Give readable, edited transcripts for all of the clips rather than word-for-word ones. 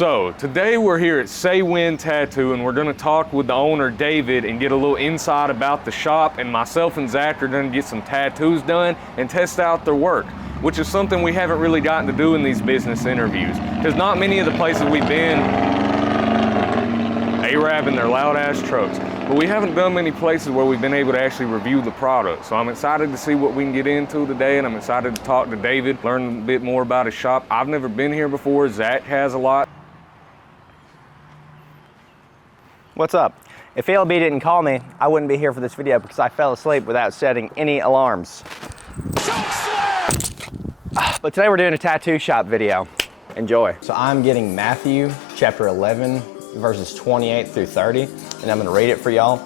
So today we're here at Say When Tattoo and we're gonna talk with the owner, David, and get a little insight about the shop. And myself and Zach are gonna get some tattoos done and test out their work, which is something we haven't really gotten to do in these business interviews. Because not many of the places we've been, Arab and their loud ass trucks. But we haven't done many places where we've been able to actually review the product. So I'm excited to see what we can get into today, and I'm excited to talk to David, learn a bit more about his shop. I've never been here before, Zach has a lot. What's up? If ALB didn't call me, I wouldn't be here for this video because I fell asleep without setting any alarms. But today we're doing a tattoo shop video. Enjoy. So I'm getting Matthew chapter 11, verses 28 through 30, and I'm gonna read it for y'all.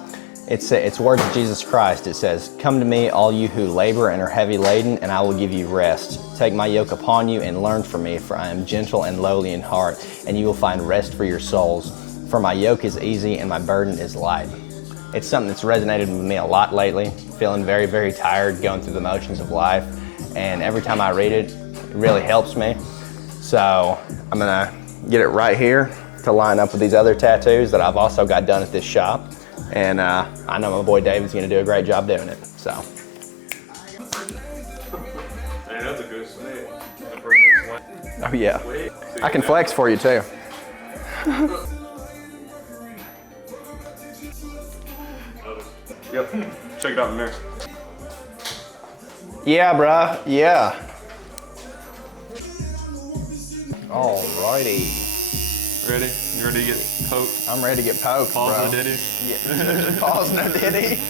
It's words of Jesus Christ. It says, "Come to me, all you who labor and are heavy laden, and I will give you rest. Take my yoke upon you and learn from me, for I am gentle and lowly in heart, and you will find rest for your souls. For my yoke is easy and my burden is light." It's something that's resonated with me a lot lately. Feeling very, very tired, going through the motions of life. And every time I read it, it really helps me. So I'm gonna get it right here to line up with these other tattoos that I've also got done at this shop. And I know my boy David's gonna do a great job doing it, so. Hey, that's a good snake. Oh yeah. I can flex for you too. Yep, check it out in there. Yeah, bruh, yeah. Alrighty. Ready? You ready to get poked? I'm ready to get poked, bro. Pause no diddy? Yeah. Pause no diddy?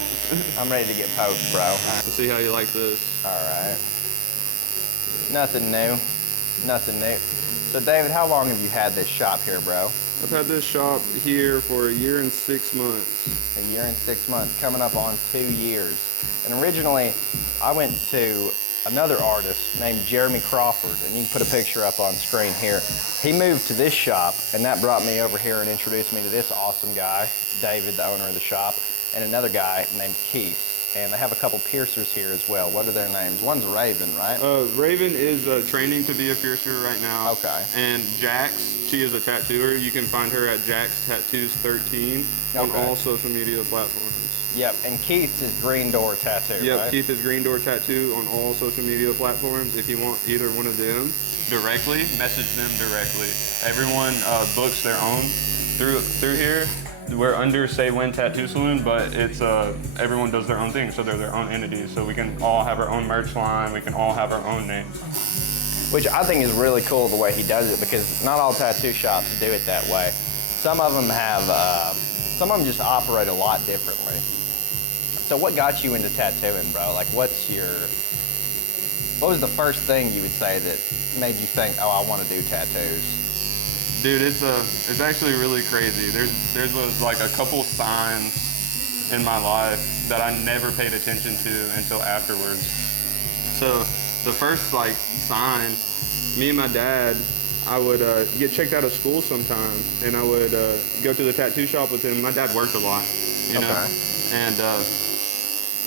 I'm ready to get poked, bro. Let's see how you like this. Alright. Nothing new. Nothing new. So David, how long have you had this shop here, bro? I've had this shop here for 1 year and 6 months. 1 year and 6 months, coming up on 2 years. And originally, I went to another artist named Jeremy Crawford, and you can put a picture up on screen here. He moved to this shop, and that brought me over here and introduced me to this awesome guy, David, the owner of the shop, and another guy named Keith. And they have a couple piercers here as well. What are their names? One's Raven, right? Raven is training to be a piercer right now. Okay. And Jax, she is a tattooer. You can find her at Jax Tattoos 13 on all social media platforms. Yep, and Keith is Green Door Tattoo, Yep, right? Keith is Green Door Tattoo on all social media platforms. If you want either one of them directly, message them directly. Everyone books their own through here. We're under Say When Tattoo Saloon, but it's everyone does their own thing, so they're their own entities. So we can all have our own merch line. We can all have our own names. Which I think is really cool the way he does it, because not all tattoo shops do it that way. Some of them have, some of them just operate a lot differently. So what got you into tattooing, bro? Like, what was the first thing you would say that made you think, oh, I want to do tattoos? Dude, it's actually really crazy. There was like a couple signs in my life that I never paid attention to until afterwards. So the first like sign, me and my dad, I would get checked out of school sometimes, and I would go to the tattoo shop with him. My dad worked a lot, you know, and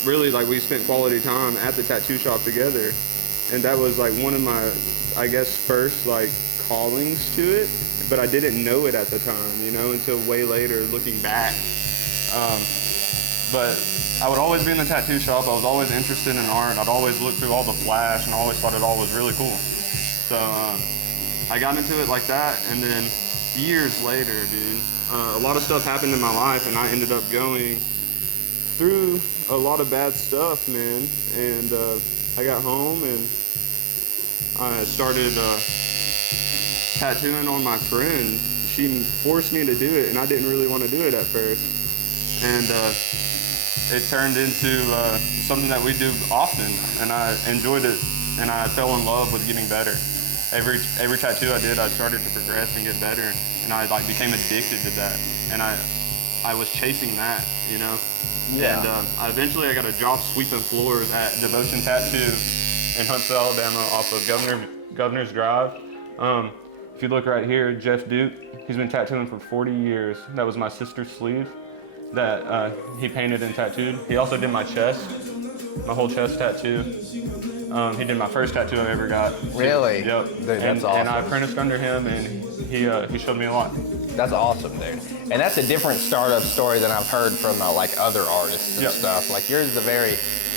really like we spent quality time at the tattoo shop together, and that was like one of my, I guess, first like callings to it. But I didn't know it at the time, you know, until way later, looking back. But I would always be in the tattoo shop. I was always interested in art. I'd always look through all the flash and I always thought it all was really cool. So I got into it like that, and then years later, dude, a lot of stuff happened in my life, and I ended up going through a lot of bad stuff, man. And I got home and I started tattooing on my friend. She forced me to do it, and I didn't really want to do it at first. And it turned into something that we do often, and I enjoyed it, and I fell in love with getting better. Every tattoo I did, I started to progress and get better, and I like became addicted to that. And I was chasing that, you know. Yeah. And eventually I got a job sweeping floors at Devotion Tattoo in Huntsville, Alabama, off of Governor's Drive. If you look right here, Jeff Duke, he's been tattooing for 40 years. That was my sister's sleeve that he painted and tattooed. He also did my chest, my whole chest tattoo. He did my first tattoo I ever got. Really? Yep. Dude, that's awesome. And I apprenticed under him, and he showed me a lot. That's awesome, dude. And that's a different startup story than I've heard from like other artists and Yep. stuff. Like yours is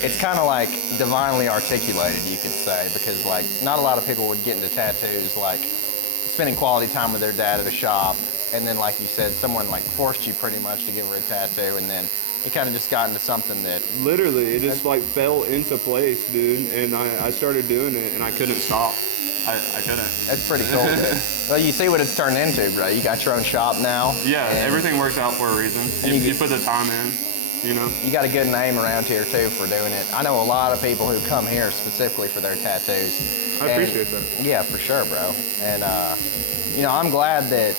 it's kind of like divinely articulated, you could say, because like not a lot of people would get into tattoos like spending quality time with their dad at a shop, and then like you said, someone like forced you pretty much to give her a tattoo, and then it kind of just got into something that Literally, it just like fell into place, dude. And I started doing it, and I couldn't stop. I couldn't. that's pretty cool, dude. Well, you see what it's turned into, bro. You got your own shop now. Yeah, and everything works out for a reason. You put the time in, you know. You got a good name around here too for doing it. I know a lot of people who come here specifically for their tattoos. I appreciate that. Yeah, for sure, bro. And you know, I'm glad that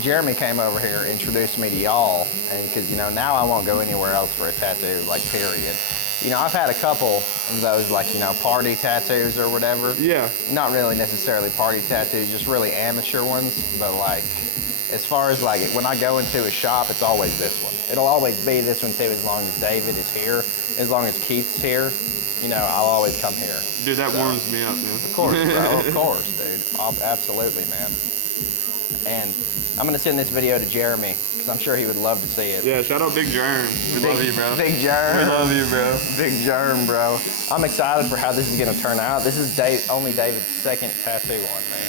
Jeremy came over here, introduced me to y'all, and because you know now I won't go anywhere else for a tattoo, like period. You know, I've had a couple of those, like, you know, party tattoos or whatever. Yeah. Not really necessarily party tattoos, just really amateur ones. But like, as far as like when I go into a shop, it's always this one. It'll always be this one too, as long as David is here, as long as Keith's here. You know, I'll always come here. Dude, that warms me up, man. Of course, bro. Of course, dude. Absolutely, man. And I'm gonna send this video to Jeremy because I'm sure he would love to see it. Yeah, shout out Big Germ. We love you, bro. Big Germ. We love you, bro. Big Germ, bro. I'm excited for how this is gonna turn out. This is only David's second tattoo on me.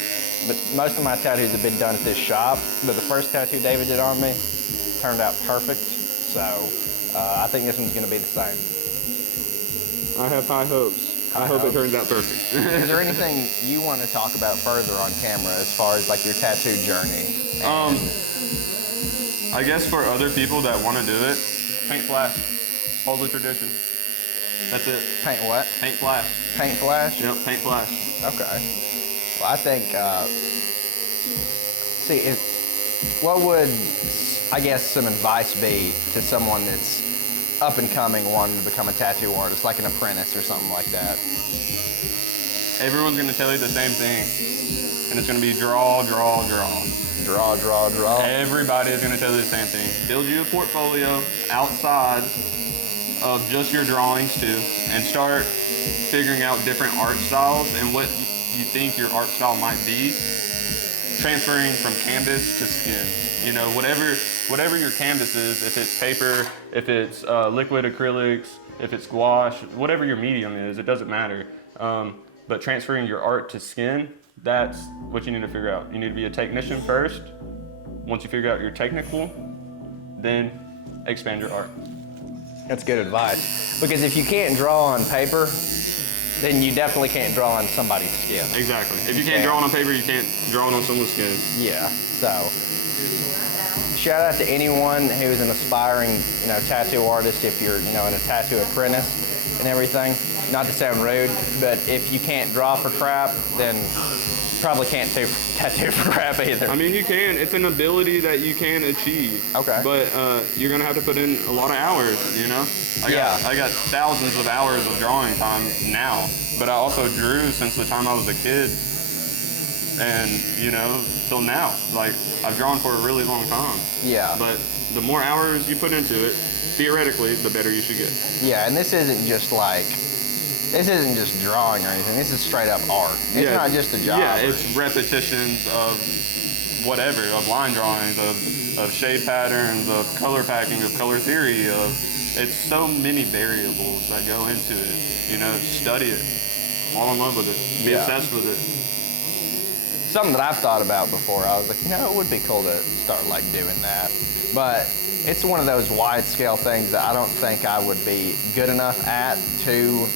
But most of my tattoos have been done at this shop. But the first tattoo David did on me turned out perfect. So I think this one's gonna be the same. I have high hopes. I hope it turns out perfect. Is there anything you want to talk about further on camera as far as like your tattoo journey? I guess for other people that want to do it, paint flash. Hold the tradition. That's it. Paint what? Paint flash. Paint flash? Yep, paint flash. Okay. Well, I think, what would, I guess, some advice be to someone that's up and coming wanting to become a tattoo artist, like an apprentice or something like that? Everyone's going to tell you the same thing. And it's going to be draw, draw, draw. Draw, draw, draw. Everybody is going to tell you the same thing. Build you a portfolio outside of just your drawings too, and start figuring out different art styles and what you think your art style might be, transferring from canvas to skin. You know, whatever your canvas is, if it's paper, if it's liquid acrylics, if it's gouache, whatever your medium is, it doesn't matter. But transferring your art to skin, that's what you need to figure out. You need to be a technician first. Once you figure out your technical, then expand your art. That's good advice. Because if you can't draw on paper, then you definitely can't draw on somebody's skin. Exactly. If you can't draw it on paper, you can't draw it on someone's skin. Yeah. So, shout out to anyone who's an aspiring, you know, tattoo artist. If you're, you know, in a tattoo apprentice and everything. Not to sound rude, but if you can't draw for crap, then you probably can't tattoo for crap either. I mean, you can. It's an ability that you can achieve. Okay. But you're gonna have to put in a lot of hours. You know. I got thousands of hours of drawing time now, but I also drew since the time I was a kid, and you know, till now. Like I've drawn for a really long time. Yeah. But the more hours you put into it, theoretically, the better you should get. Yeah, and this isn't just drawing or anything. This is straight up art. It's not just a job. Yeah, it's repetitions of whatever, of line drawings, of shade patterns, of color packing, of color theory, it's so many variables that go into it. You know, study it, fall in love with it, be obsessed with it. Something that I've thought about before, I was like, you know, it would be cool to start like doing that. But it's one of those wide scale things that I don't think I would be good enough at to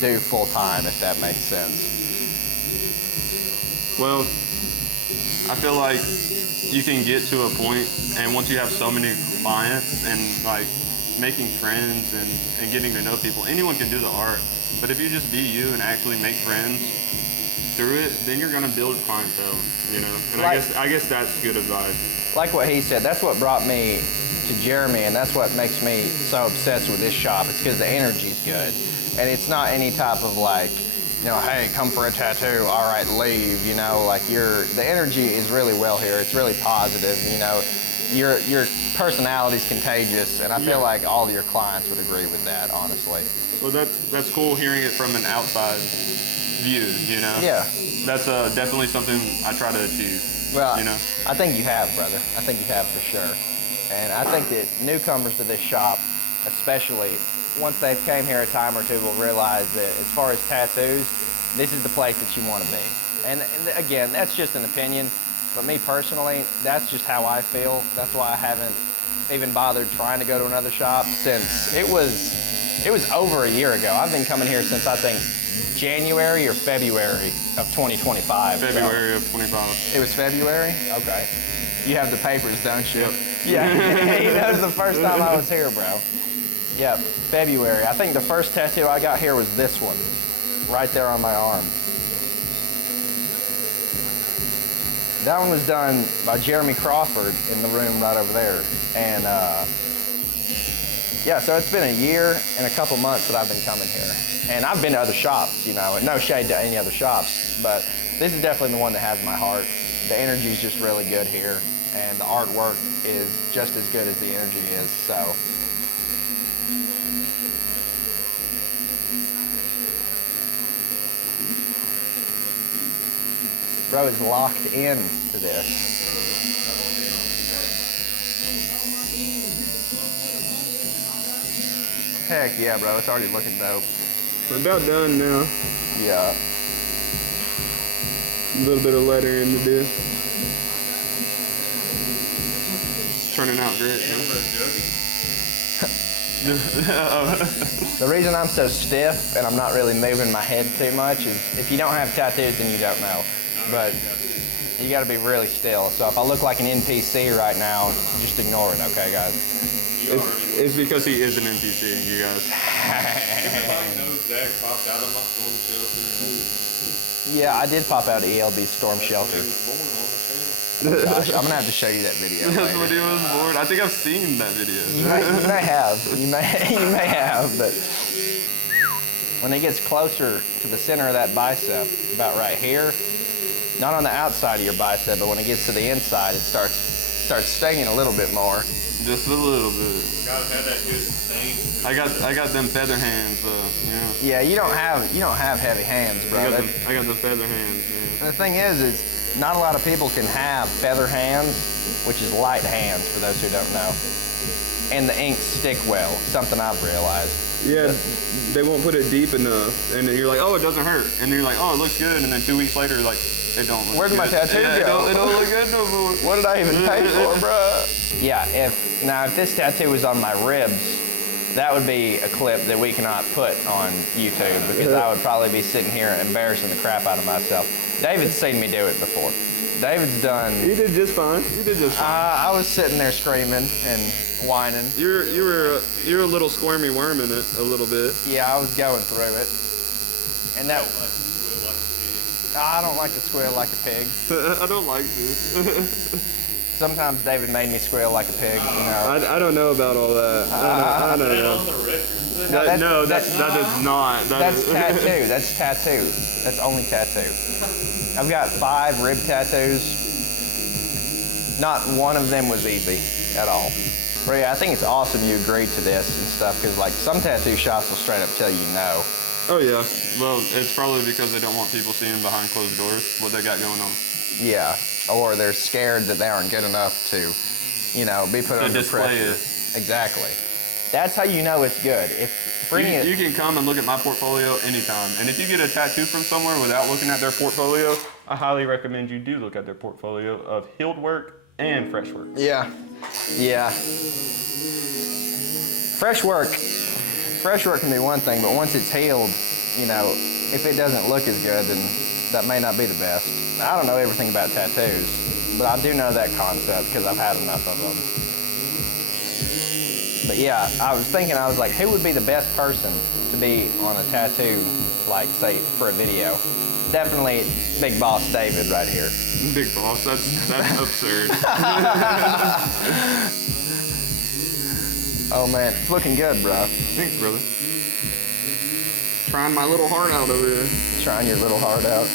do full time, if that makes sense. Well, I feel like you can get to a point, and once you have so many clients and like making friends and getting to know people, anyone can do the art. But if you just be you and actually make friends through it, then you're gonna build clientele, you know? And I guess that's good advice. Like what he said, that's what brought me to Jeremy, and that's what makes me so obsessed with this shop. It's because the energy's good. And it's not any type of like, you know, hey, come for a tattoo, all right, leave, you know, like the energy is really well here. It's really positive, you know. Your personality's contagious, and I feel like all of your clients would agree with that, honestly. Well, that's cool hearing it from an outside view, you know? Yeah. That's definitely something I try to achieve. Well, you know. I think you have, brother. I think you have for sure. And I think that newcomers to this shop, especially once they've came here a time or two, will realize that as far as tattoos, this is the place that you want to be. And again, that's just an opinion, but me personally, that's just how I feel. That's why I haven't even bothered trying to go to another shop since it was over a year ago. I've been coming here since I think January or February of 2025. February of 25. It was February? Okay. You have the papers, don't you? Yep. Yeah, he knows the first time I was here, bro. Yep, February. I think the first tattoo I got here was this one, right there on my arm. That one was done by Jeremy Crawford in the room right over there. And yeah, so it's been a year and a couple months that I've been coming here. And I've been to other shops, you know, and no shade to any other shops, but this is definitely the one that has my heart. The energy is just really good here, and the artwork is just as good as the energy is, so. Bro is locked in to this. Heck yeah, bro, it's already looking dope. We're about done now. Yeah. A little bit of lettering to do. Turning out great. The reason I'm so stiff and I'm not really moving my head too much is if you don't have tattoos, then you don't know. But you gotta be really still. So if I look like an NPC right now, just ignore it, okay, guys? It's because he is an NPC, you guys. Yeah, I did pop out of ELB Storm Shelter. Gosh, I'm gonna have to show you that video. That's when he was born. I think I've seen that video. You may have. You may have, but when it gets closer to the center of that bicep, about right here, not on the outside of your bicep, but when it gets to the inside, it starts stinging a little bit more. Just a little bit. Gotta have that good stain. I got them feather hands, Yeah, you don't have heavy hands, bro. I got the feather hands, man. And the thing is not a lot of people can have feather hands, which is light hands for those who don't know. And the inks stick well, something I've realized. Yeah, they won't put it deep enough, and then you're like, oh, it doesn't hurt, and then you're like, oh, it looks good, and then 2 weeks later, like, it don't look Where'd good. my tattoo go? It don't look good no more. What did I even pay for, bruh? Yeah, if this tattoo was on my ribs, that would be a clip that we cannot put on YouTube because I would probably be sitting here embarrassing the crap out of myself. David's seen me do it before. David's done. You did just fine. You did just fine. I was sitting there screaming and whining. You're a little squirmy worm in it a little bit. Yeah, I was going through it, and that. I don't like to squeal like a pig. I don't like this. Sometimes David made me squeal like a pig, you know. I don't know about all that. I don't know. No, that does not. That's tattoo. That's tattoo. That's only tattoo. I've got 5 rib tattoos. Not one of them was easy at all. But yeah, I think it's awesome you agreed to this and stuff because like some tattoo shops will straight up tell you no. Oh yeah. Well, it's probably because they don't want people seeing behind closed doors what they got going on. Yeah. Or they're scared that they aren't good enough to, you know, be put under pressure. Exactly. That's how you know it's good. You can come and look at my portfolio anytime. And if you get a tattoo from somewhere without looking at their portfolio, I highly recommend you do look at their portfolio of healed work and fresh work. Yeah. Yeah. Fresh work can be one thing, but once it's healed, you know, if it doesn't look as good, then that may not be the best. I don't know everything about tattoos, but I do know that concept because I've had enough of them. But yeah, I was like, who would be the best person to be on a tattoo, like, say, for a video? Definitely Big Boss David right here. Big Boss, that's absurd. Oh man, it's looking good, bro. Thanks, brother. Trying my little heart out over here. Trying your little heart out.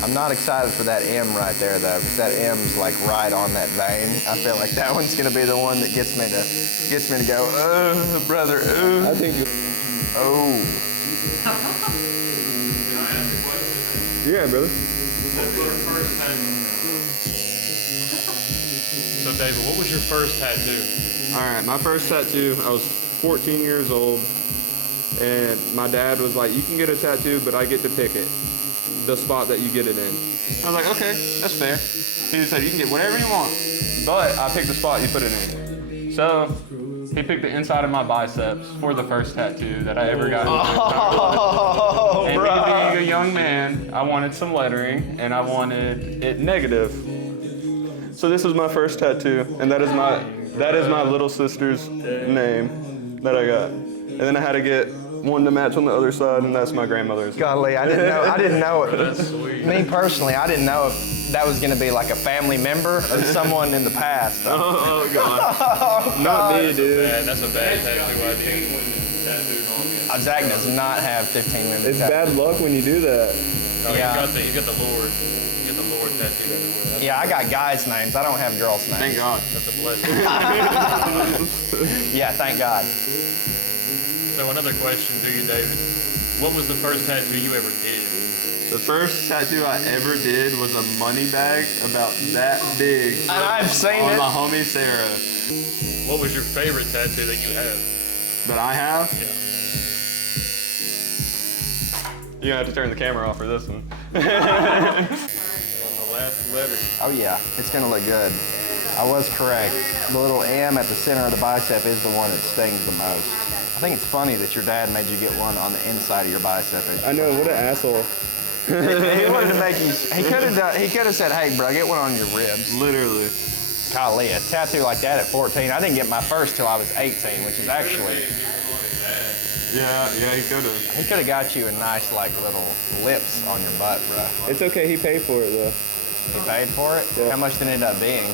I'm not excited for that M right there though, because that M's like right on that vein. I feel like that one's gonna be the one that gets me to go, brother, I think you. Oh. Yeah, brother. So David, what was your first tattoo? All right, my first tattoo, I was 14 years old, and my dad was like, you can get a tattoo, but I get to pick it, the spot that you get it in. I was like, okay, that's fair. He said, you can get whatever you want, but I picked the spot you put it in. So he picked the inside of my biceps for the first tattoo that I ever got. Oh, and bro. me being a young man, I wanted some lettering, and I wanted it negative. So this was my first tattoo, and that is my little sister's name that I got. And then I had to get one to match on the other side, and that's my grandmother's. Golly, I didn't know it. That's sweet. Me personally, I didn't know if that was gonna be like a family member or someone in the past. Oh God. Not me, dude. That's a bad tattoo idea. Zach does not have 15 minutes. It's bad luck when you do that. Oh, Yeah. you got the Lord. You got the Lord tattooed everywhere. Yeah, I got guys' names. I don't have girls' names. Thank God. That's a blessing. Yeah, thank God. So another question to you, David. What was the first tattoo you ever did? The first tattoo I ever did was a money bag about that big And I've seen on it. my homie Sarah. What was your favorite tattoo that you have? That I have? Yeah. You're gonna have to turn the camera off for this one. On the last letter. Oh yeah, it's gonna look good. I was correct. The little M at the center of the bicep is the one that stings the most. I think it's funny that your dad made you get one on the inside of your bicep. I know, what an asshole. He wanted to make you. He could have said, "Hey, bro, get one on your ribs." Literally. Golly, a tattoo like that at 14. I didn't get my first till I was 18, which is actually. Yeah, he could've. He could have got you a nice like little lips on your butt, bro. It's okay, he paid for it though. He paid for it. Yeah. How much did it end up being?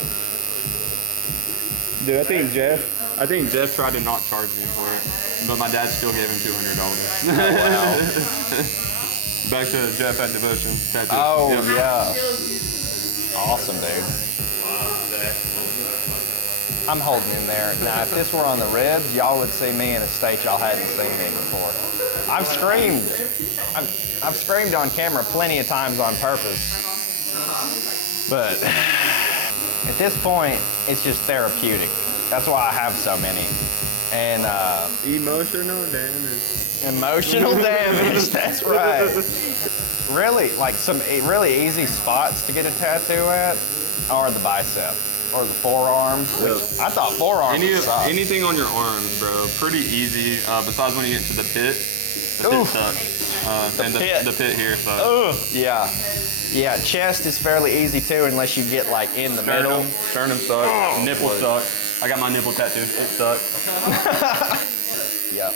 Dude, I think Jeff tried to not charge me for it, but my dad still gave him $200. Wow. Back to Jeff at Devotion tattoo. Oh Yep. yeah. Awesome, dude. I'm holding in there. Now, if this were on the ribs, y'all would see me in a state y'all hadn't seen me before. I've screamed. I've screamed on camera plenty of times on purpose. But at this point, it's just therapeutic. That's why I have so many. And Emotional damage. emotional damage, that's right. Really, like some really easy spots to get a tattoo at are the bicep. Or the forearms. Which I thought forearms sucked. Anything on your arms, bro. Pretty easy. Besides when you get to the pit. The pit Oof. sucks. And pit. the pit here sucks. Ugh. Yeah. Yeah, chest is fairly easy too unless you get like in the middle. Sternum sucks. Nipple sucks. I got my nipple tattoo. It sucks. Yep.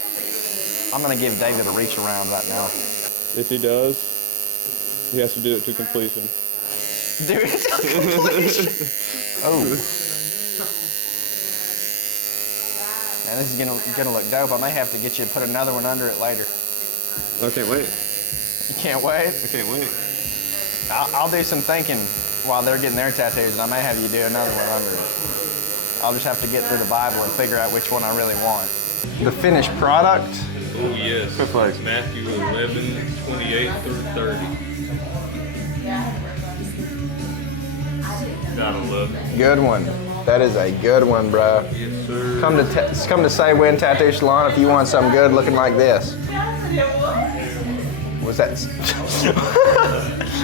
I'm gonna give David a reach around right now. If he does, he has to do it to completion. Dude, it's a completion. Oh. Man, this is gonna look dope. I may have to get you to put another one under it later. I can't wait. You can't wait? I can't wait. I'll do some thinking while they're getting their tattoos, and I may have you do another one under it. I'll just have to get through the Bible and figure out which one I really want. The finished product. Oh yes. Good place. It's Matthew 11:28 through 30. Gotta love it. Good one. That is a good one, bro. Yes, sir. Come to Say Win Tattoo Salon if you want something good looking like this. Was that?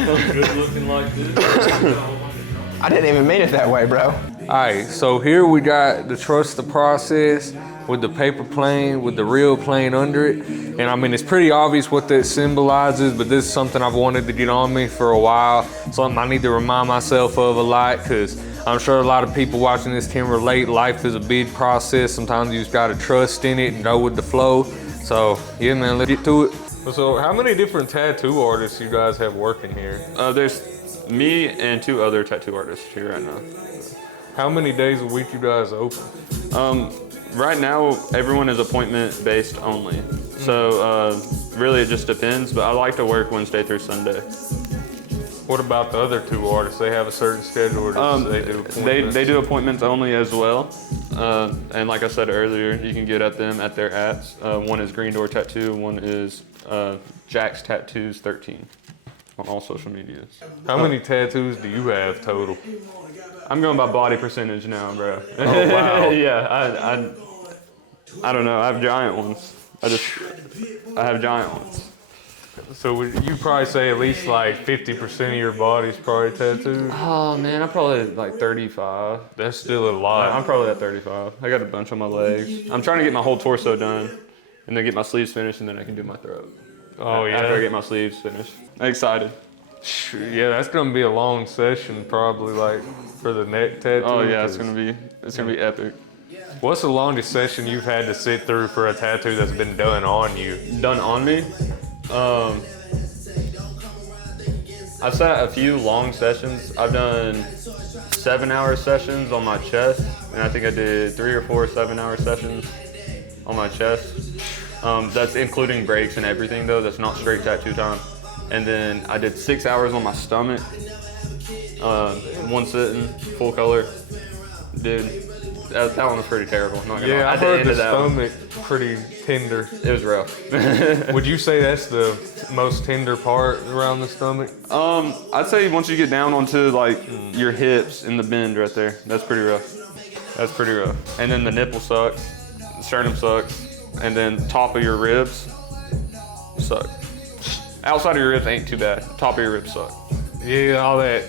Good looking like this. I didn't even mean it that way, bro. All right, so here we got the trust the process with the paper plane, with the real plane under it. And I mean, it's pretty obvious what that symbolizes, but this is something I've wanted to get on me for a while. Something I need to remind myself of a lot, because I'm sure a lot of people watching this can relate. Life is a big process. Sometimes you just gotta trust in it and go with the flow. So yeah, man, let's get to it. So how many different tattoo artists you guys have working here? There's me and 2 other tattoo artists here right now. How many days a week you guys open? Right now, everyone is appointment based only. So really it just depends, but I like to work Wednesday through Sunday. What about the other 2 artists? They have a certain schedule, or do they do appointments? They do appointments only as well. And like I said earlier, you can get at them at their apps. One is Green Door Tattoo, one is Jack's Tattoos 13. on all social medias. How many tattoos do you have total? I'm going by body percentage now, bro. Oh, wow. Yeah, I don't know. I have giant ones. I have giant ones. So would you probably say at least like 50% of your body's probably tattooed? Oh man, I'm probably like 35. That's still a lot. I'm probably at 35. I got a bunch on my legs. I'm trying to get my whole torso done, and then get my sleeves finished, and then I can do my throat. Oh yeah. After I get my sleeves finished. I'm excited. Yeah, that's gonna be a long session probably, like for the neck tattoo. Oh yeah, it's gonna be epic. What's the longest session you've had to sit through for a tattoo that's been done on you? Done on me? I've sat a few long sessions. I've done 7-hour sessions on my chest, and I think I did 3 or 4 7-hour sessions on my chest. That's including breaks and everything though. That's not straight tattoo time. And then I did 6 hours on my stomach. One sitting, full color. Dude, that one was pretty terrible. Not gonna lie. Yeah, I've heard the stomach pretty tender. It was rough. Would you say that's the most tender part around the stomach? I'd say once you get down onto like your hips in the bend right there, that's pretty rough. That's pretty rough. And then the nipple sucks, the sternum sucks, and then top of your ribs suck. Outside of your ribs ain't too bad. Top of your ribs suck. Yeah, all that.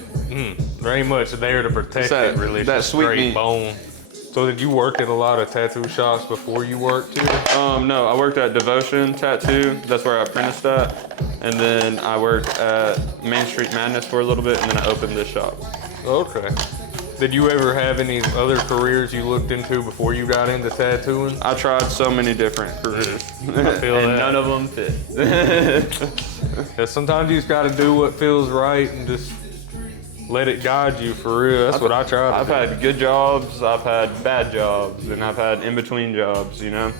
There ain't much there to protect it really. It's that just sweet straight meat. bone. So did you work at a lot of tattoo shops before you worked here? No, I worked at Devotion Tattoo. That's where I apprenticed at. And then I worked at Main Street Madness for a little bit, and then I opened this shop. Okay. Did you ever have any other careers you looked into before you got into tattooing? I tried so many different careers, I feel and that. none of them fit. Yeah, sometimes you just got to do what feels right and just let it guide you for real. That's what I try to I've do. had good jobs, I've had bad jobs, and I've had in-between jobs, you know?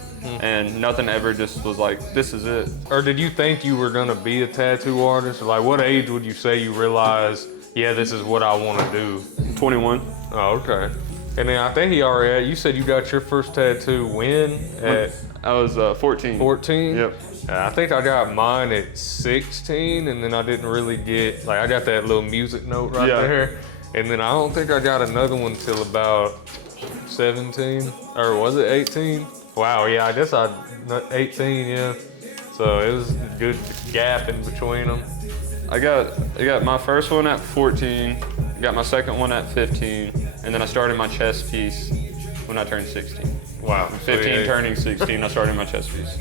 And nothing ever just was like, this is it. Or did you think you were gonna be a tattoo artist? Or like, what age would you say you realized, yeah, this is what I want to do? 21. Oh, okay. And then I think you said you got your first tattoo when? At I was 14. 14? Yep. I think I got mine at 16, and then I didn't really get, like, I got that little music note right Yeah. there. And then I don't think I got another one till about 17, or was it 18? Wow, yeah, I guess 18, yeah. So it was a good gap in between them. I got my first one at 14, got my second one at 15, and then I started my chest piece when I turned 16. Wow. 15 turning 16, I started my chest piece.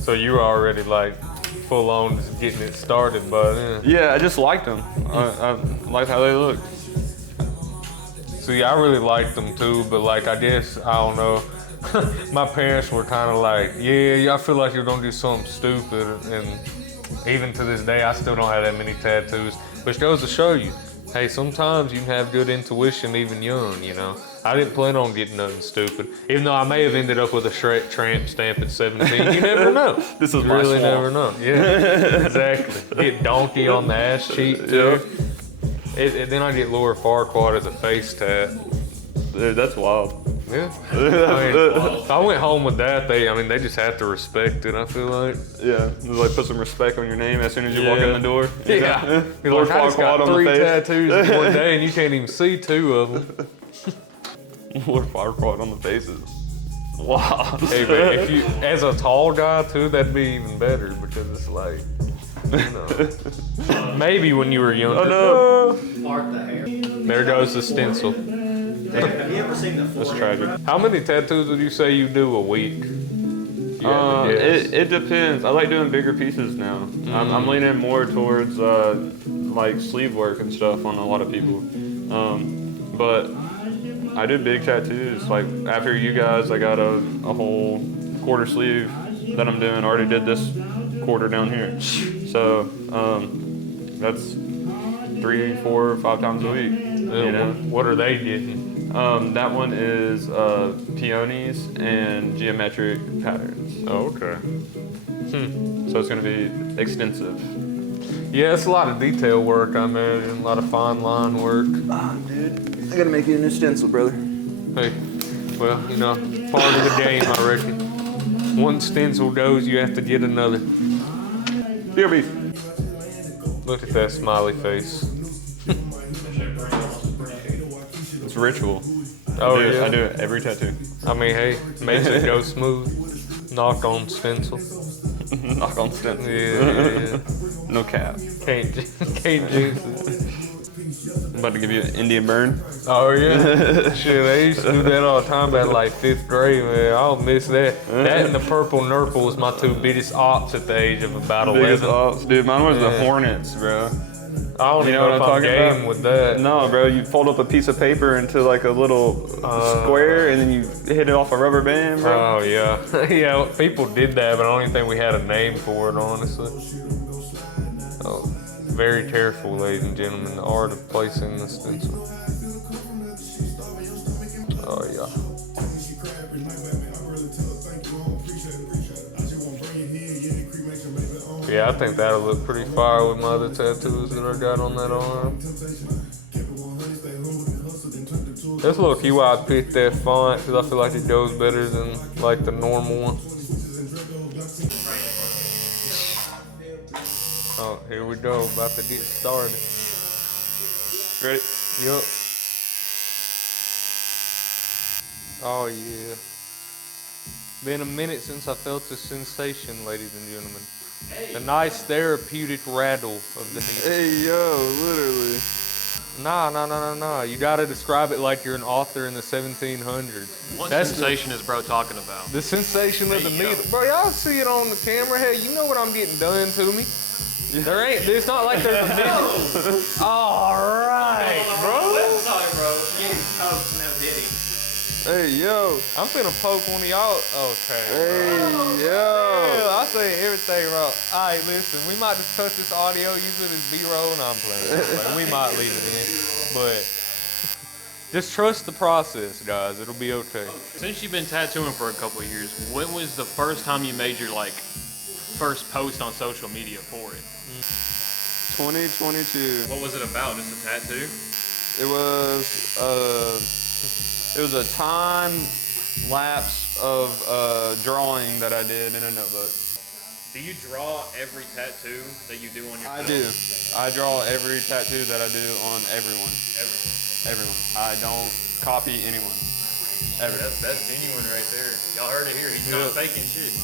So you were already like full on just getting it started by then. Yeah, I just liked them. I liked how they looked. See, I really liked them too, but like, I guess, I don't know. My parents were kind of like, yeah, I feel like you're gonna do something stupid. And even to this day, I still don't have that many tattoos, which goes to show you, hey, sometimes you can have good intuition even young, you know? I didn't plan on getting nothing stupid, even though I may have ended up with a Shrek Tramp stamp at 17. You never know. This is you my really swamp. never know. Yeah, exactly. Get Donkey on the ass cheek too. Then I get Laura Farquaad as a face tat. Dude, that's wild. Yeah. I mean, if I went home with that, they just have to respect it, I feel like. Yeah, just like put some respect on your name as soon as you walk in the door. You Yeah. know? You're Lord like, I just got Farquaad on the 3 face. tattoos in one day and you can't even see 2 of them. Lord Farquaad on the faces. Wow. Hey man, if you, as a tall guy too, that'd be even better because it's like, you know, maybe when you were younger. Oh no. Part the hair. There goes the stencil. Have you ever seen the That's tragic. How many tattoos would you say you do a week? You had to guess. It depends. I like doing bigger pieces now. I'm leaning more towards like sleeve work and stuff on a lot of people. But I do big tattoos. Like after you guys, I got a whole quarter sleeve that I'm doing. I already did this quarter down here. So that's 3, 4, 5 times a week. You know? What are they getting? That one is peonies and geometric patterns. Oh, okay. So it's going to be extensive. Yeah, it's a lot of detail work, I imagine, a lot of fine line work. Dude, I got to make you a new stencil, brother. Hey, well, you know, part of the game, I reckon. One stencil goes, you have to get another. BRB. Look at that smiley face. It's ritual. Oh, yeah. I do it every tattoo. I mean, hey, makes it go smooth. Knock on stencil. Knock on stencil. Yeah. No cap. Can't jinx it. I'm about to give you an Indian burn. Oh, yeah. Shit, I used to do that all the time at like 5th grade, man. I'll miss that. That and the purple nurple was my two biggest ops at the age of about 11. Biggest ops. Dude, mine was the Hornets, bro. I don't even know if I'm game with that. No, bro, you fold up a piece of paper into like a little square and then you hit it off a rubber band, bro. Oh, yeah. Yeah, people did that, but I don't even think we had a name for it, honestly. Oh, very careful, ladies and gentlemen, the art of placing the stencil. Oh, yeah. Yeah, I think that'll look pretty fire with my other tattoos that I got on that arm. That's low key why I picked that font, because I feel like it goes better than like the normal one. Oh, here we go, about to get started. Ready? Yup. Oh yeah. Been a minute since I felt the sensation, ladies and gentlemen. The nice therapeutic rattle of the knee. Hey, yo, literally. Nah. You gotta describe it like you're an author in the 1700s. What sensation is bro talking about? The sensation of the needle. Bro, y'all see it on the camera. Hey, you know what I'm getting done to me. It's not like there's a minute. All right, bro. Sorry, bro. You poked no diddy. Hey, yo. I'm finna poke one of y'all. Okay. Hey, yo. Yeah, I say everything wrong. All right, listen, we might just cut this audio, use it as B-roll, and I'm playing. Like, we might leave it in, but just trust the process, guys. It'll be okay. Since you've been tattooing for a couple of years, when was the first time you made your first post on social media for it? 2022. What was it about? Just a tattoo? It was a time lapse of drawing that I did in a notebook. Do you draw every tattoo that you do on your I film? do. I draw every tattoo that I do on everyone. Everyone. I don't copy anyone. Ever. That's genuine right there. Y'all heard it here. He's not faking shit.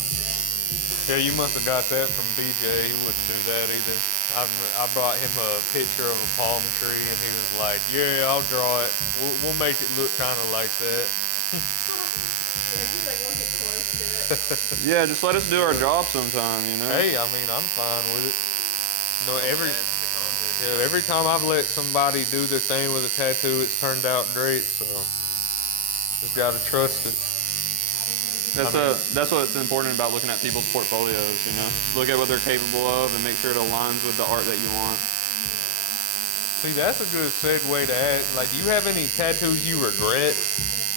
Yeah, you must have got that from BJ. He wouldn't do that either. I brought him a picture of a palm tree, and he was like, "Yeah, I'll draw it. We'll make it look kind of like that." He's like, we'll get close to it. Yeah, just let us do our job sometime, you know? Hey, I mean, I'm fine with it. No, every time I've let somebody do their thing with a tattoo, it's turned out great. So just gotta trust it. That's what's important about looking at people's portfolios, you know? Look at what they're capable of and make sure it aligns with the art that you want. See, that's a good segue to ask. Like, do you have any tattoos you regret,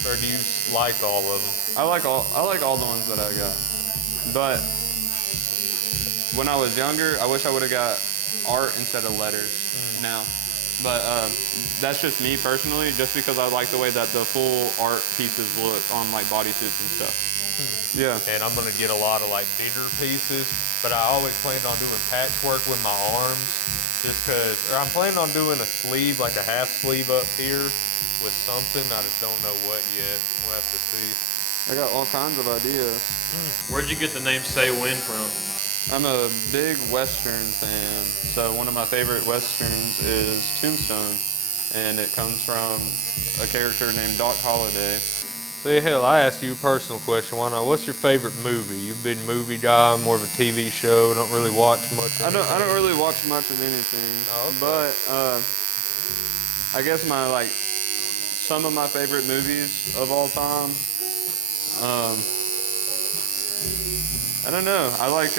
or do you like all of them? I like all the ones that I got. But when I was younger, I wish I would have got art instead of letters now. But that's just me personally, just because I like the way that the full art pieces look on like bodysuits and stuff. Yeah. And I'm gonna get a lot of like bigger pieces, but I always planned on doing patchwork with my arms, just cause, or I'm planning on doing a sleeve, like a half sleeve up here with something. I just don't know what yet. We'll have to see. I got all kinds of ideas. Where'd you get the name Say When from? I'm a big Western fan, so one of my favorite Westerns is Tombstone, and it comes from a character named Doc Holliday. See, hell, I asked you a personal question. Why not? What's your favorite movie? You've been movie guy, more of a TV show. Don't really watch much. I don't really watch much of anything, but I guess some of my favorite movies of all time. I don't know. I like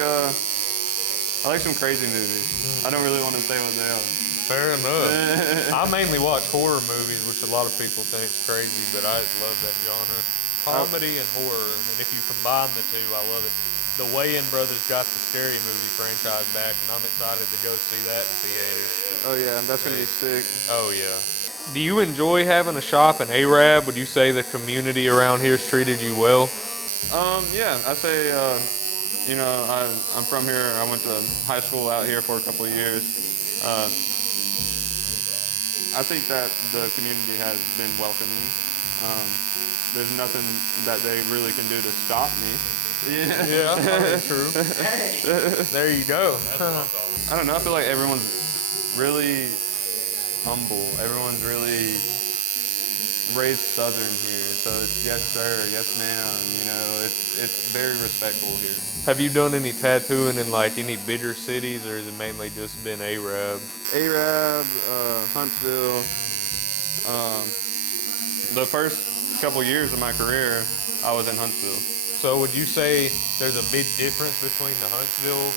some crazy movies. I don't really want to say what they are. Fair enough. I mainly watch horror movies, which a lot of people think is crazy, but I just love that genre. Comedy and horror, and if you combine the two, I love it. The Wayans brothers got the Scary Movie franchise back, and I'm excited to go see that in theaters. Oh yeah, that's gonna be sick. Oh yeah. Do you enjoy having a shop in Arab? Would you say the community around here's treated you well? Yeah, I say, I'm from here. I went to high school out here for a couple of years, I think that the community has been welcoming. There's nothing that they really can do to stop me. Yeah, that's true. There you go. I don't know. I feel like everyone's really humble. Everyone's really raised Southern here, so it's yes sir, yes ma'am. You know, it's very respectful here. Have you done any tattooing in like any bigger cities, or has it mainly just been Arab? Arab, Huntsville. The first couple years of my career, I was in Huntsville. So would you say there's a big difference between the Huntsville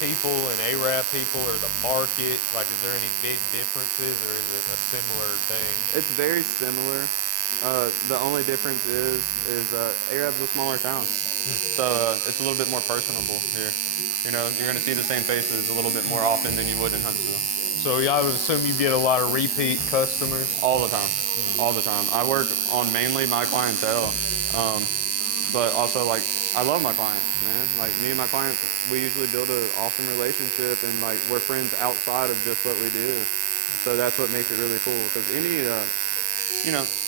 people and Arab people, or the market? Like, is there any big differences, or is it a similar thing? It's very similar. The only difference is Arab's a smaller town, so it's a little bit more personable here. You know, you're gonna see the same faces a little bit more often than you would in Huntsville. So yeah, I would assume you get a lot of repeat customers. All the time, all the time. I work on mainly my clientele, but also like I love my clients, man. Like me and my clients, we usually build an awesome relationship, and like we're friends outside of just what we do. So that's what makes it really cool. Because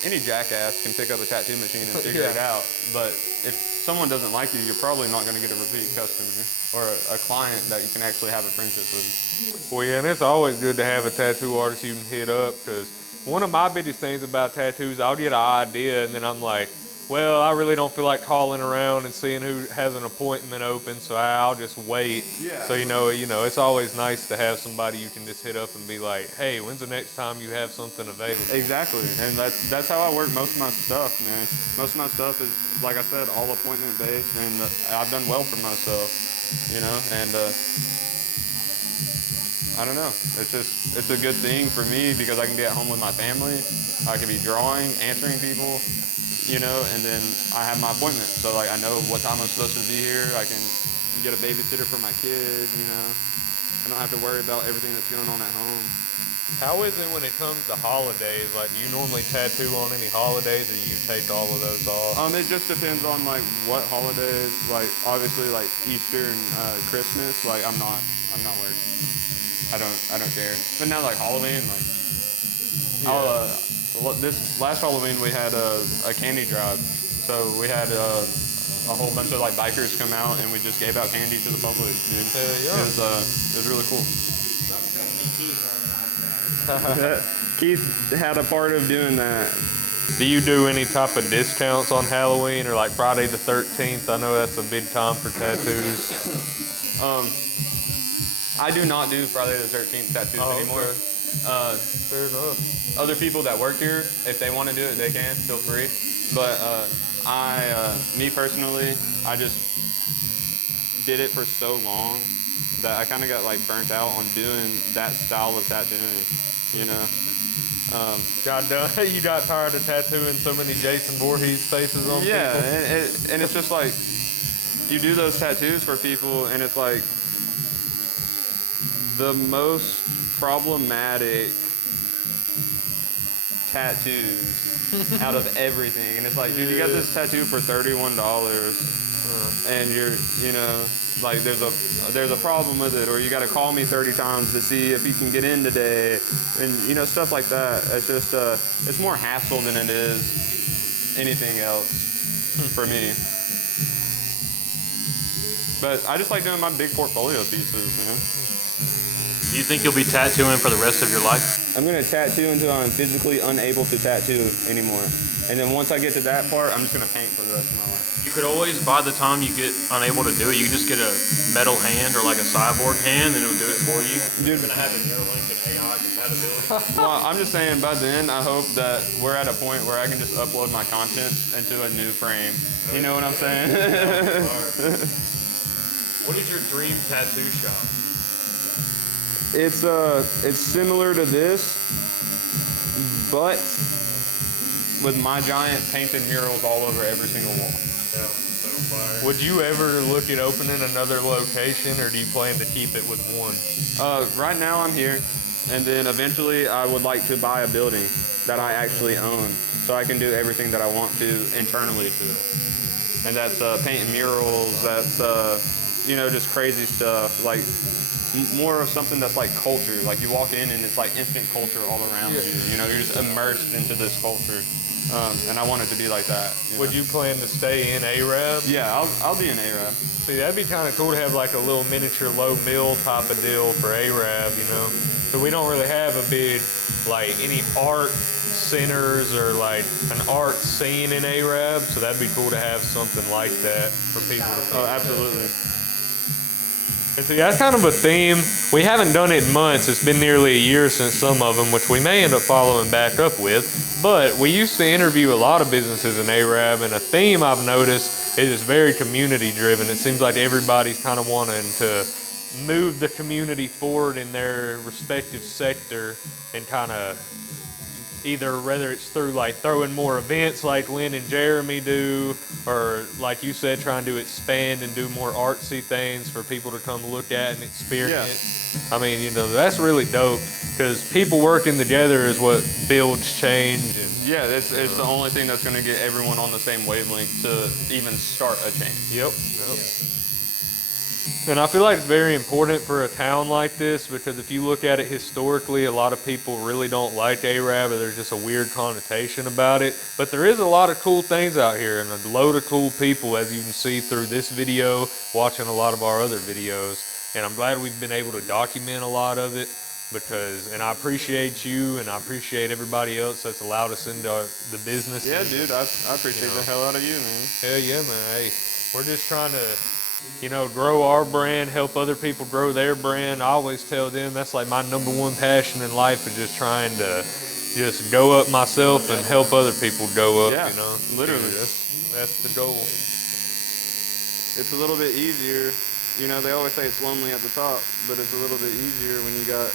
any jackass can pick up a tattoo machine and figure it out. But if someone doesn't like you, you're probably not going to get a repeat customer or a client that you can actually have a friendship with. Well, yeah, and it's always good to have a tattoo artist you can hit up, because one of my biggest things about tattoos, I'll get an idea and then I'm like, well, I really don't feel like calling around and seeing who has an appointment open, so I'll just wait. Yeah. So, you know, it's always nice to have somebody you can just hit up and be like, hey, when's the next time you have something available? Exactly, and that's how I work most of my stuff, man. Most of my stuff is, like I said, all appointment based, and I've done well for myself, you know, and I don't know. It's a good thing for me because I can be at home with my family. I can be drawing, answering people, you know, and then I have my appointment. So like I know what time I'm supposed to be here. I can get a babysitter for my kids, you know. I don't have to worry about everything that's going on at home. How is it when it comes to holidays? Like, do you normally tattoo on any holidays, or do you take all of those off? It just depends on like what holidays. Like obviously like Easter and Christmas. Like I'm not working. I don't care. But now like Halloween, like this last Halloween we had a candy drive. So we had a whole bunch of like bikers come out and we just gave out candy to the public, dude. Yeah. It was really cool. Keith had a part of doing that. Do you do any type of discounts on Halloween or like Friday the 13th? I know that's a big time for tattoos. I do not do Friday the 13th tattoos anymore. Okay. Fair enough. Other people that work here, if they want to do it, they can, feel free. But me personally, I just did it for so long that I kind of got like burnt out on doing that style of tattooing, you know? You got tired of tattooing so many Jason Voorhees faces on people? Yeah, and it's just like, you do those tattoos for people and it's like the most problematic tattoos out of everything. And it's like, dude, you got this tattoo for $31 and you know, like there's a problem with it, or you got to call me 30 times to see if you can get in today, and you know, stuff like that. It's just it's more hassle than it is anything else for me. But I just like doing my big portfolio pieces, man. Do you think you'll be tattooing for the rest of your life? I'm gonna tattoo until I'm physically unable to tattoo anymore, and then once I get to that part, I'm just gonna paint for the rest of my life. You could always, by the time you get unable to do it, you can just get a metal hand or like a cyborg hand and it'll do it for you. Dude, You're gonna have a Neuralink and AI compatibility. well, I'm just saying, by then, I hope that we're at a point where I can just upload my content into a new frame. You know what I'm saying? What is your dream tattoo shop? It's similar to this, but with my giant painted murals all over every single wall. Would you ever look at opening another location, or do you plan to keep it with one? Right now I'm here, and then eventually I would like to buy a building that I actually own, so I can do everything that I want to internally to it. And that's painting murals, that's you know, just crazy stuff. Like more of something that's like culture. Like you walk in and it's like instant culture all around you. You know, you're just immersed into this culture. And I want it to be like that. Would you plan to stay in Arab? Yeah, I'll be an Arab. See, that'd be kind of cool to have like a little miniature low mill type of deal for Arab, you know? So we don't really have a big, like, any art centers or like an art scene in Arab, so that'd be cool to have something like that for people to come. Oh, absolutely. And so that's kind of a theme. We haven't done it in months. It's been nearly a year since some of them, which we may end up following back up with. But we used to interview a lot of businesses in Arab, and a theme I've noticed is it's very community driven. It seems like everybody's kind of wanting to move the community forward in their respective sector and kind of either whether it's through like throwing more events like Lynn and Jeremy do, or like you said, trying to expand and do more artsy things for people to come look at and experience. I mean, you know, that's really dope because people working together is what builds change. And, yeah, it's the only thing that's going to get everyone on the same wavelength to even start a change. Yep. And I feel like it's very important for a town like this because if you look at it historically, a lot of people really don't like Arab, or there's just a weird connotation about it. But there is a lot of cool things out here and a load of cool people, as you can see through this video, watching a lot of our other videos. And I'm glad we've been able to document a lot of it and I appreciate you and I appreciate everybody else that's allowed us into the business. Yeah, dude, I appreciate the hell out of you, man. Hell yeah, man. Hey, we're just trying to, you know, grow our brand, help other people grow their brand. I always tell them that's like my number one passion in life is just trying to just go up myself and help other people go up, Yeah, you know. literally. That's the goal. It's a little bit easier. You know, they always say it's lonely at the top, but it's a little bit easier when you got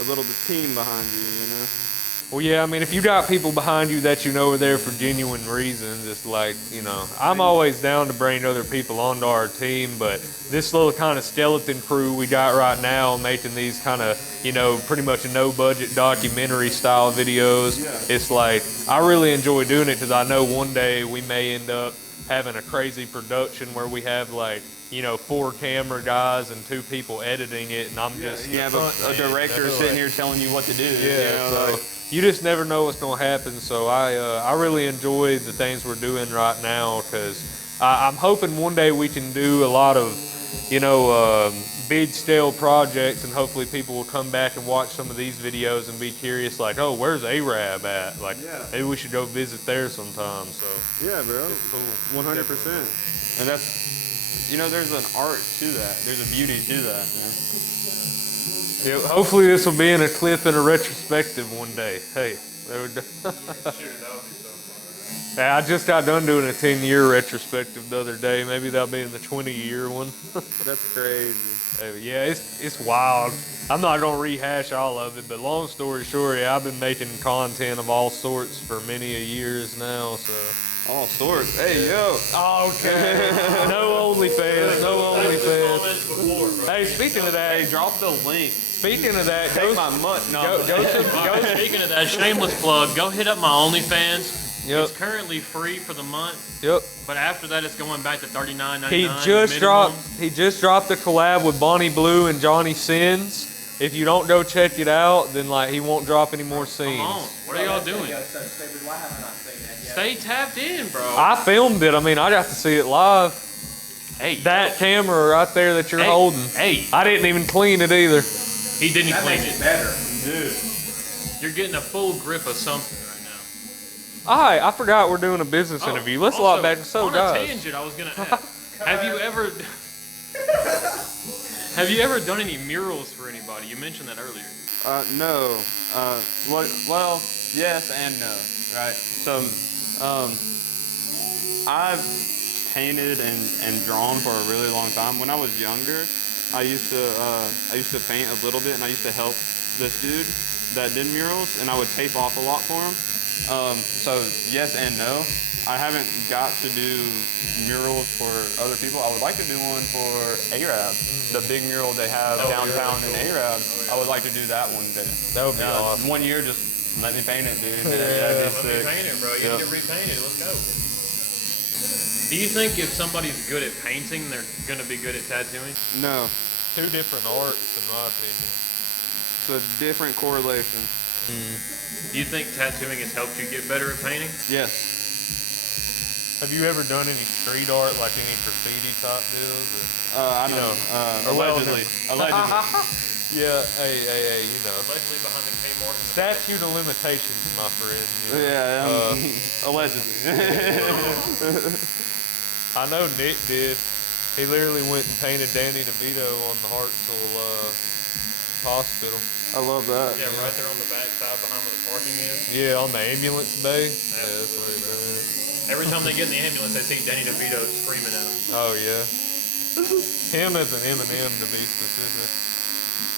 a little team behind you, you know? Well, yeah, I mean, if you got people behind you that you know are there for genuine reasons, it's like, you know, I'm always down to bring other people onto our team, but this little kind of skeleton crew we got right now making these kind of, you know, pretty much a no-budget documentary style videos, it's like, I really enjoy doing it because I know one day we may end up having a crazy production where we have like, you know, 4 camera guys and 2 people editing it, and I'm just you have a director sitting here telling you what to do. Yeah, you know, so like, you just never know what's going to happen. So I really enjoy the things we're doing right now because I'm hoping one day we can do a lot of, you know, big scale projects, and hopefully people will come back and watch some of these videos and be curious, like, oh, where's Arab at? Like, maybe we should go visit there sometime. So yeah, bro, cool. 100%. And that's, you know, there's an art to that. There's a beauty to that, man. Yeah, hopefully this will be in a clip and a retrospective one day. Hey, there we go. Yeah, I just got done doing a 10-year retrospective the other day. Maybe that'll be in the 20-year one. That's crazy. Yeah, it's wild. I'm not gonna rehash all of it, but long story short, yeah, I've been making content of all sorts for many a years now. So All sorts. Hey, yo. okay, no OnlyFans, no OnlyFans. Hey, speaking of that, Hey, drop the link. speaking of that, Take my money. No. Go, speaking of that, shameless plug, go hit up my OnlyFans. Yep. It's currently free for the month, Yep. but after that it's going back to $39.99. He just dropped a collab with Bonnie Blue and Johnny Sins. If you don't go check it out, then like he won't drop any more scenes. Come on, what are y'all doing? Stay tapped in, bro. I filmed it. I mean, I got to see it live. Hey, That camera right there that you're holding. Hey, I didn't even clean it either. he didn't clean it. Better. Dude. You're getting a full grip of something right now. All right, I forgot we're doing a business interview. Let's log back. So, on a guys, tangent, I was gonna ask, have you ever done any murals for anybody? You mentioned that earlier. No. Well, yes and no, right? So, I've painted and drawn for a really long time. When I was younger, I used to paint a little bit, and I used to help this dude that did murals, and I would tape off a lot for him. So yes and no. I haven't got to do murals for other people. I would like to do one for Arab, the big mural they have downtown in Arab. I would like to do that one day. that would be awesome. One year, just let me paint it, dude. Yeah. That'd be Let me sick. paint it, bro. You Yeah. need to repaint it. Let's go. Do you think if somebody's good at painting, they're gonna be good at tattooing? No. two different arts, in my opinion. It's a different correlation. Do you think tattooing has helped you get better at painting? Yes. Have you ever done any street art, like any graffiti type deals? I know. Allegedly. Allegedly. Yeah, hey, you know. Allegedly behind the Kmart. Statute of limitations, my friend. You know. Yeah, allegedly. I know Nick did. He literally went and painted Danny DeVito on the Hartsville hospital. I love that. Yeah, right there on the back side behind where the parking is. Yeah, on the ambulance bay. Yeah, that's what he did. Every time they get in the ambulance, they see Danny DeVito screaming at him. Oh, yeah. Him as an M&M, to be specific.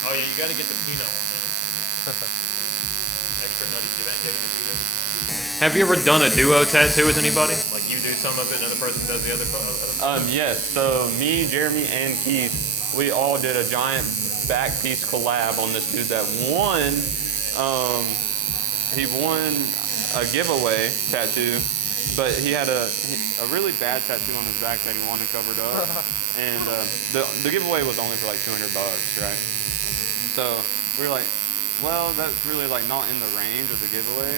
Oh yeah, you gotta get the Pinot one then. Extra nutty Danny DeVito. Have you ever done a duo tattoo with anybody? Like you do some of it and another person does the other part? Yes. So me, Jeremy, and Keith, we all did a giant back piece collab on this dude that won. He won a giveaway tattoo, but he had a really bad tattoo on his back that he wanted covered up, and the giveaway was only for like $200, right? So we were like, well, that's really like not in the range of the giveaway.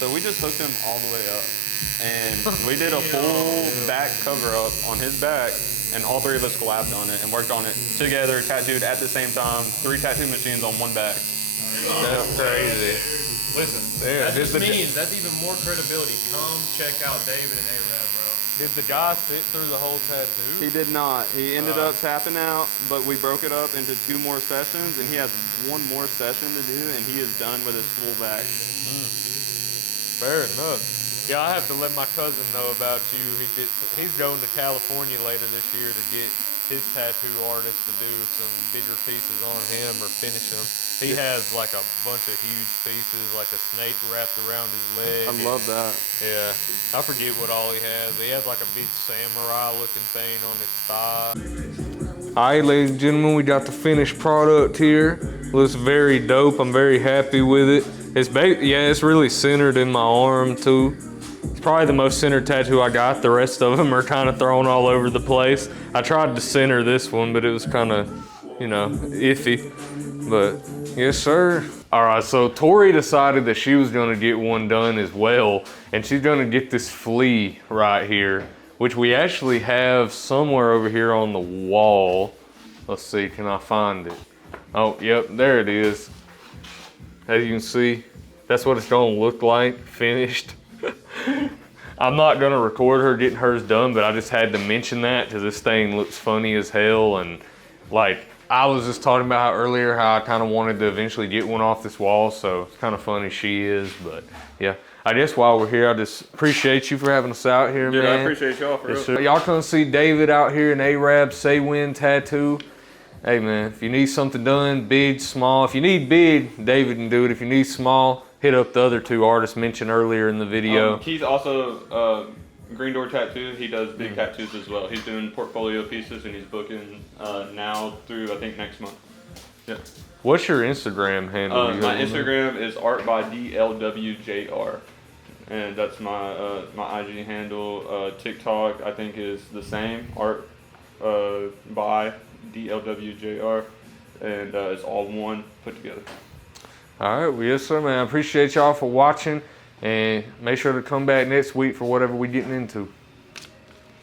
So we just hooked him all the way up, and we did a full back cover up on his back, and all three of us collabed on it and worked on it together, tattooed at the same time, 3 tattoo machines on one back. That's crazy. Listen, Yeah, that just means that's even more credibility. Come check out David and A-Rab, bro. Did the guy sit through the whole tattoo? He did not. He ended up tapping out, but we broke it up into 2 more sessions, and he has 1 more session to do, and he is done with his full back. Fair enough. Yeah, I have to let my cousin know about you. He's going to California later this year to get his tattoo artist to do some bigger pieces on him or finish them. He has like a bunch of huge pieces, like a snake wrapped around his leg. I love that. Yeah, I forget what all he has. He has like a big samurai-looking thing on his thigh. All right, ladies and gentlemen, we got the finished product here. Looks very dope. I'm very happy with it. It's really centered in my arm too. It's probably the most centered tattoo I got. The rest of them are kind of thrown all over the place. I tried to center this one, but it was kind of, iffy. But yes, sir. All right, so Tori decided that she was gonna get one done as well, and she's gonna get this flea right here, which we actually have somewhere over here on the wall. Let's see, can I find it? Oh, yep, there it is. As you can see, that's what it's gonna look like, finished. I'm not gonna record her getting hers done, but I just had to mention that because this thing looks funny as hell. And like, I was just talking about earlier how I kind of wanted to eventually get one off this wall, so it's kind of funny she is. But yeah, I guess while we're here, I just appreciate you for having us out here, Dude, man. I appreciate y'all for real. Y'all come see David out here in A-Rab Say When Tattoo. Hey man, if you need something done, big, small. If you need big, David can do it. If you need small, hit up the other 2 artists mentioned earlier in the video. Keith also, Green Door Tattoo, he does big tattoos as well. He's doing portfolio pieces, and he's booking now through, I think, next month. Yeah. What's your Instagram handle? My Instagram is art_by_DLWJR, and that's my my IG handle. TikTok, I think, is the same, art_by_DLWJR, and it's all one put together. All right, well, yes, sir, man. I appreciate y'all for watching, and make sure to come back next week for whatever we're getting into.